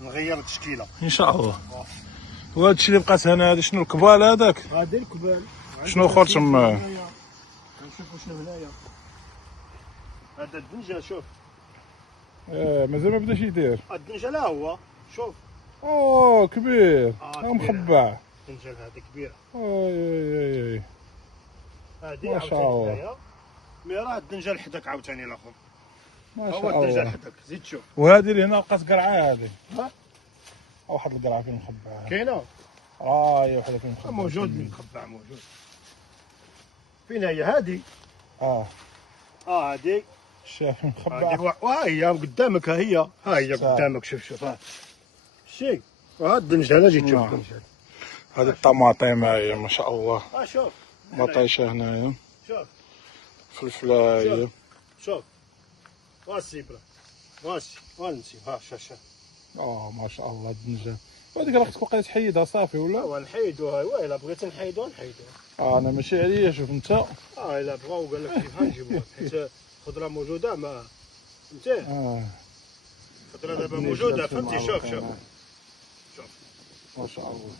نغير التشكيله ان شاء الله. وهذا الشيء اللي بقات هنا هذا شنو الكبال هذاك؟ هادي الكبال. شنو اخر تما؟ نشوفوا شنو هنايا. هذا الدنجه شوف. مازال ما بداش يدير. الدنجه لا هو شوف. اوه كبير. مخبع. الدنجه هذه كبيره. اي هذه ما شاء الله. مي راه الدنجه لحدك عاوتاني الاخر. ما شاء هو الله. الدنجه لحدك زيد شوف. وهذه اللي هنا لقات قرعه هذه. ها؟ واحد القرعه فين مخبعه. كاينه؟ هي وحده فين مخبعه. موجود مخبع موجود. فين هي هذه؟ هذه شاف مخبعه. ها هي قدامك. ها هي قدامك. شوف ها شي. وهاد الدنجه انا جيت تشوف الدنجه. هذه الطماطم هي ما شاء الله. شوف مطيشه هنايا. شوف فلفله هي. شوف والسيبره وانسي ها شاشه. ما شاء الله الدنجه. وهذيك راه خصك بقيت تحيدها صافي ولا؟ ونحيدوها. الا بغيت نحيدوها نحيدوها. انا ماشي عليا. شوف انت. الا بغاو قال لك كيفاه نجيبوها حيت الخضره موجوده ما فهمتي. الخضره دابا موجوده فهمتي. شوف ما شاء الله.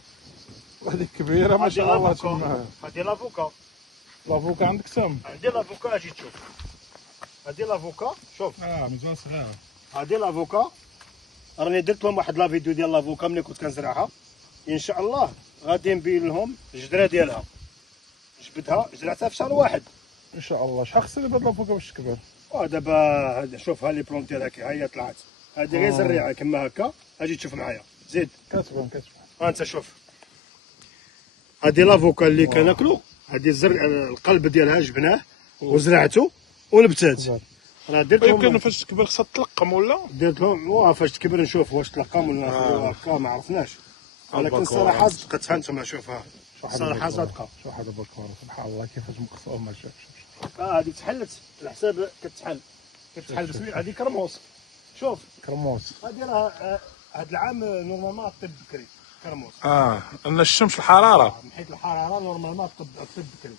وهذيك كبيره ما شاء الله تما. هادي لافوكا. لافوكا عندك سم؟ عندي لافوكا. اجي تشوف. هادي لافوكا شوف. مازال صغيره. هادي لافوكا راني درت لهم واحد لا فيديو ديال لافوكا ملي كنت كنزرعها. ان شاء الله غادي نبين لهم الجدره ديالها. جبدها زرعتها في شهر واحد ان شاء الله. شحال خصها هاد لافوكا باش تكبر؟ دابا هذا شوف ها لي بلونتي ها هي طلعت. هذه غير زريعه كما هكا. اجي تشوف معايا زيد. كتبان. انت شوف. هذه لافوكا اللي كناكلو. هذه القلب ديالها جبناه وزرعته ونبتات. راه درت لهم. يمكن فاش تكبر خصها تلقم ولا؟ درت لهم فاش تكبر نشوف واش تلقم ولا نخليوها هكا ما عرفناش. ولكن الصراحه صدقت. فهمتم شوف ها الصراحه صادقه. شوف هذا بارك الله سبحان الله كيفاش مقصومه. شوف هذه تحلت على حساب كتحل بسمي. هذه كرموس. شوف كرموس. هذه راه هذا العام نورمالمون الطب بكري كرموس. ان الشمس الحراره. من حيث الحراره نورمالمون الطب بكري.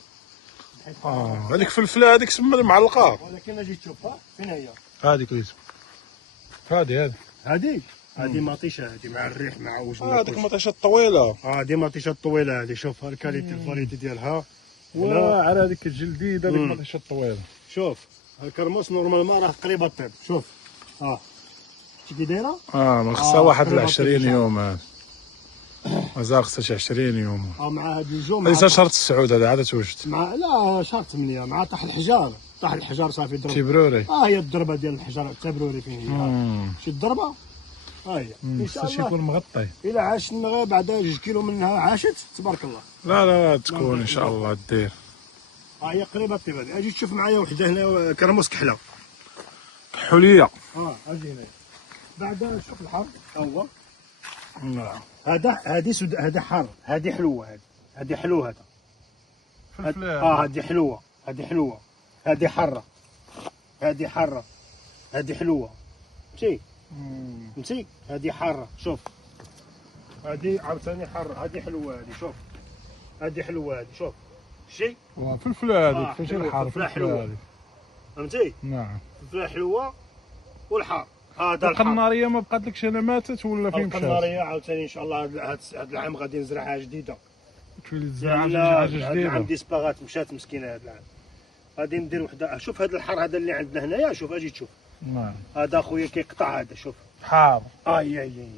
هذيك فلفله هذيك سما معلقه. ولكن اجي تشوفها فين هي. هذيك ليس هذه مطيشه. هذه مع الريح مع واش هذيك مطيشه طويله. هذه مطيشه طويله. هذه شوف الكاليتي ديالها. واعر هذيك الجلديده هذيك مطيشه الطويله. شوف الكرموس نورمالمون راه قريبه الطيب. شوف شتي كي دايره. ما خصها واحد 20 يوم. مازال خصها شي 20 يوم. مع هاد الجو. هذه شهر 9 هذا عاد توجد. لا شهر 8 مع طاح الحجار صافي ضرب. تبروري. هي الضربه ديال الحجر التبروري فين هي. شي الضربه هي ان شاء الله يكون مغطي. الا عاش غير بعد 2 كيلو منها عاشت تبارك الله. لا تكون ان شاء الله دير. هي قريبه الطيب. هذه اجي تشوف معايا وحده هنا كرموس كحله. كحوليه. اجي هنا بعد شوف الحر هو. نعم. هذا حار. هذه حلوه. هذه حلو. هذا فلفله. هذه حلوه. هذه حاره. هذه حلوه. فهمتي هذه حاره. شوف هذه عاوتاني حاره. هذه حلوه. هذه شوف. هذه حلوه. هذه شوف شي. فلفله هذيك فاش الحار. فلفله حلوه. فهمتي. نعم. فلفله حلوه والحار. هذا القناريه ما بقات لكش انا ماتت ولا فين مشات؟ القناريه عاوتاني ان شاء الله هذا العام غادي نزرعها جديده. تولي تزرع حاجه جديده. العام ديسباغات مشات مسكينه هذا العام. غادي ندير وحده. شوف هذا الحار هذا اللي عندنا هنايا. شوف اجي تشوف. نعم. هذا خويا كيقطع. هذا شوف حار. اي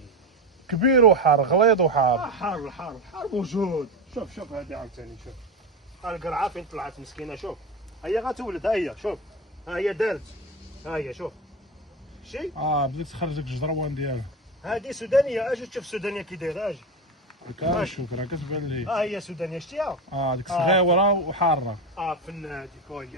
كبير وحار غليظ وحار. الحار موجود. شوف هذه عاوتاني. شوف القرعه فين طلعت مسكينه. شوف هي غتولد. هي شوف. هي دارت. هي شوف شي. بدات تخرج لك الجدروان ديالها. هذه سودانيه. اجي تشوف سودانيه كي دايره. اجي شوف راه كتبان لي. هي سودانيه شتيها. ديك صغيره وحاره. فن هذيك.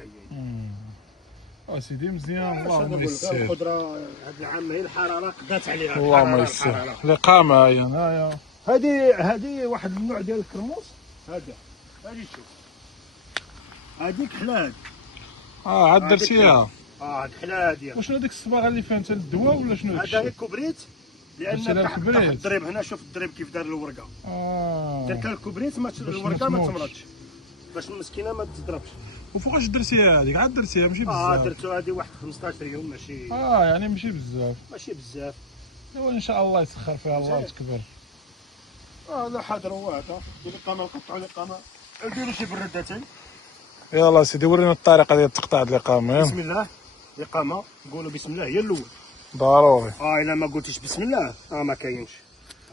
سيدي مزيان. اللهم يسر. الخضره هذا العام هي الحراره قضات عليها. اللهم يسر. الاقامه هي هنايا. هذه واحد النوع ديال الكرموس. هذا اجي تشوف. هذيك حلال. عاد درتيها. الحلا ديالها. وشنو ديك الصباغه اللي فيها انت الدواء ولا شنو هذا غير كبريت. لان تحت الضريب هنا. شوف الضريب كيف دار الورقه. درت لها الكبريت الورقه ما تمرضش باش المسكينه ما تضربش. وفوقاش درتيها هذيك؟ عاد درتيها ماشي بزاف. درتو هذه واحد 15 يوم ماشي. يعني ماشي بزاف. وان شاء الله يسخر فيها الله وتكبر. هذا حاضر هو هذا دير القامه نقطعوا القامه ديروا شي بردتين. يلا سيدي ورينا الطريقه ديال تقطيع الاقامه. بسم الله. القامه قولوا بسم الله هي الاول ضروري. الا ما قلتيش بسم الله ما كاينش.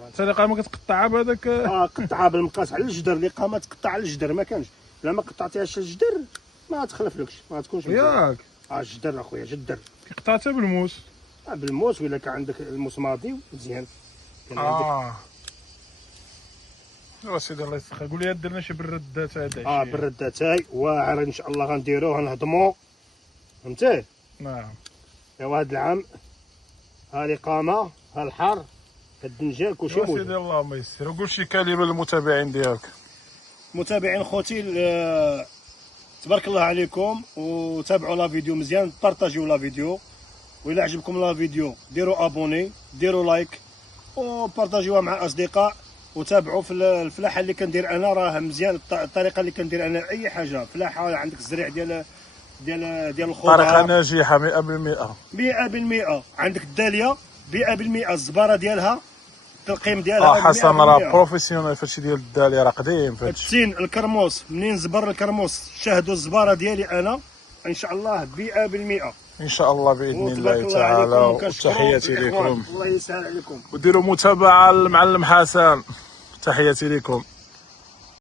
الطريقه ما كتقطعها بهذاك. قطعها بالمقاس على الجدر. القامه تقطع على الجدر ما كانش. الا ما قطعتيهاش على الجدر ما تخلفلكش ما تكونش ياك الجدر اخويا جدر. كي قطعتها بالموس. بالموس ولا كان عندك الموس ماضي مزيان. كان عندك ايوا سيدي الله يسخر. قول لي درنا شي بردات هذا بردتاي واعر ان شاء الله غنديروه غنهضمو فهمتي. نعم. ايوا هذا العام ها الإقامة ها الحر ها الدنجال كلشي ايوا موجود. سيدي اللهم يسر. وقول شي كلمه للمتابعين ديالك. متابعين خوتي تبارك الله عليكم وتابعوا لا فيديو مزيان بارطاجيو لا فيديو وإلا عجبكم لا فيديو ديروا ابوني ديروا لايك وبارطاجيوها مع اصدقاء وتابعوا في الفلاحه اللي كندير انا راه مزيان. الطريقه اللي كندير انا اي حاجه فلاحه عندك الزريع ديال الخضر طريقه ناجحه 100%. 100% عندك الداليه 100% الزباره ديالها التلقيم ديالها حسن راه بروفيسيونيل فهادشي ديال الداليه راه قديم فهادشي. التين الكرموس منين زبر الكرموس شاهدوا الزباره ديالي انا ان شاء الله 100%. ان شاء الله باذن الله تعالى. وتحياتي لكم. الله يسهل عليكم. وديروا متابعه للمعلم حسن. تحياتي لكم.